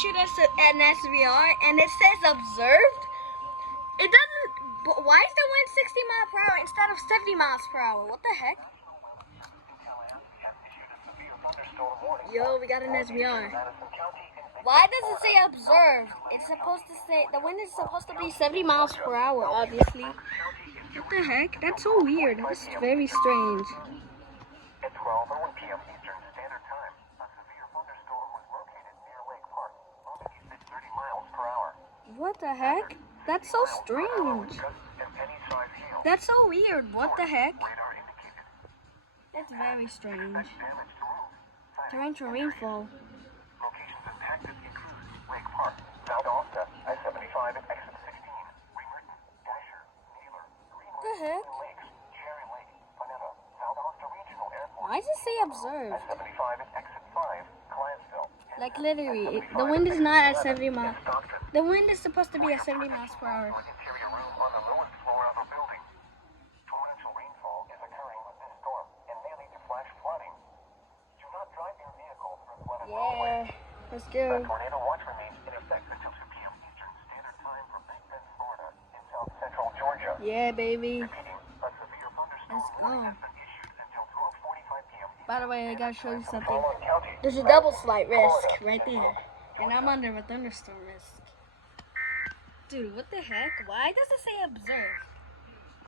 issued us an SVR and it says observed. It doesn't. But why is the wind 60 miles per hour instead of 70 miles per hour? What the heck? Yo, we got an SVR. Why does it say observed? It's supposed to say the wind is supposed to be 70 miles per hour, obviously. What the heck? That's so weird. That's very strange. At 12:01 p.m. Eastern Standard Time, a severe thunderstorm was located near Lake Park, moving east at 30 miles per hour. What the heck? That's so strange. That's so weird. What the heck? That's very strange. Torrential rainfall. Locations impacted include Lake Park, Valdosta, I-75 and Exit 16, Remerton, Dasher, Naylor, What the heck? Lakes, Cherry Lake, Panetta, Valdosta Regional Airport. Why does it say observed? I-75 and Exit 5, Clientville. Like literally, the wind is not at 70 miles. The wind is supposed to be at 70 miles per hour. An interior room on the lowest floor of a building. Torrential rainfall is occurring with this storm and may lead to flash flooding. Do not drive your vehicle through flooded roadways. Yeah, let's A go. tornado watch remains in effect until 2 p.m. Eastern Standard Time from Big Bend, Florida, and South Central Georgia. Yeah, baby. Repeating, a severe thunderstorm Let's warning go. has been issued until 12:45 p.m. By the way, I gotta show you something. Following counties. There's a double slight risk right there. And I'm under a thunderstorm risk. Dude, what the heck? Why does it say observe?